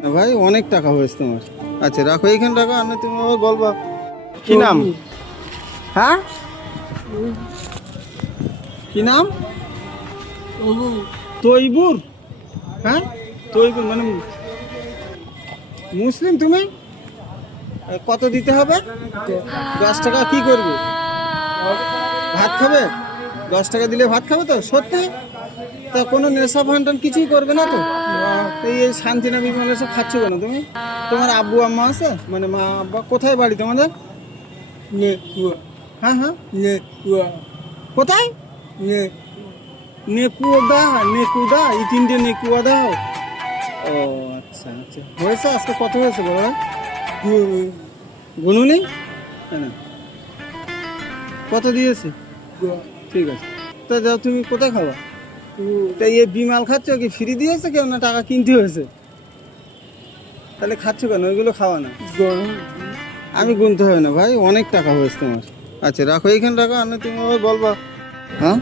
না ভাই, অনেক টাকা হয়েছে তোমার। আচ্ছা রাখো, এইখানে রাখো, আমি তুমি আবার বলবা। কি নাম? হ্যাঁ, কি নাম? তৈবুর? হ্যাঁ, তৈবুর মানে মুসলিম তুমি? কত দিতে হবে? 10 টাকা। কি করবে? ভাত খাবে? 10 টাকা দিলে ভাত খাবে তো? সত্যি? তা কোনো নেশা ফান্টান কিছুই করবে না তো? এই শান্তিনা বিমল এসব খাচ্ছ কেন তুমি? তোমার আব্বু আম্মা আছে, মানে মা আব্বা? কোথায় বাড়ি তোমাদের? হ্যাঁ হ্যাঁ, কোথায়? নেকুদা? নেকুদা? এই 3টে নেকুয়া দাও। ও আচ্ছা আচ্ছা, হয়েছে। আজকে কত হয়েছে বড়রা? গুনুনি না, কত দিয়েছে? ঠিক আছে। তা যাও, তুমি কোথায় খাবা? তাই এই বিমাল খাচ্ছ কি ফ্রি দিয়েছে কেউ, না টাকা কিনতে হয়েছে? তাহলে খাচ্ছ কেন? ওইগুলো খাওয়া না। আমি গুনতে হবে না ভাই, অনেক টাকা হয়েছে তোমার। আচ্ছা রাখো, এইখানে রাখো, আমি তুমি আবার বলবা। হ্যাঁ।